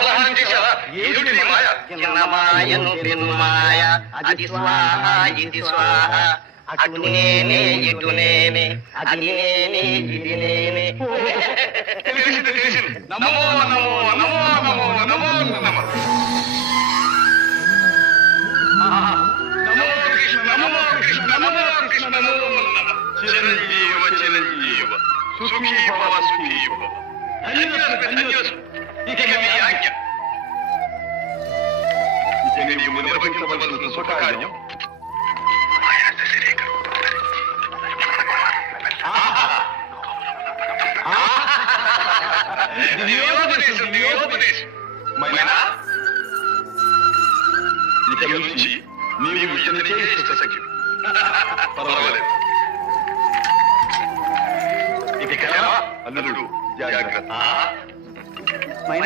పలహారం చేశావా? ఏమిటి నీ మాయ? చిన్నమాయను పెనుమాయ అది స్వాహ ఇది స్వాహ అటు నేనే ఇటు నేనే అది నేనే ఇది నేనే. తెలిసింది తెలిసింది. నమో నమో నమో నమో నమో నమో. నమో కృష్ణ నమో కృష్ణ నమో కృష్ణ నమో నమః. చిరంజీవ చిరంజీవ సుఖీ భవ సుఖీ భవ. ధన్యోస్మి ధన్యోస్మి. ఇక మీ ఆజ్ఞ. ఇక నీవు నిర్వహించవలసిన శుభకార్యం దివ్యోపదేశం దివ్యోపదేశం. మైనా ఇక నుంచి నీవు ఇతనికే ఇష్ట సఖ్యుడు. పర్వాలేదు. ఇక అల్లుడు జాగ్రత్త.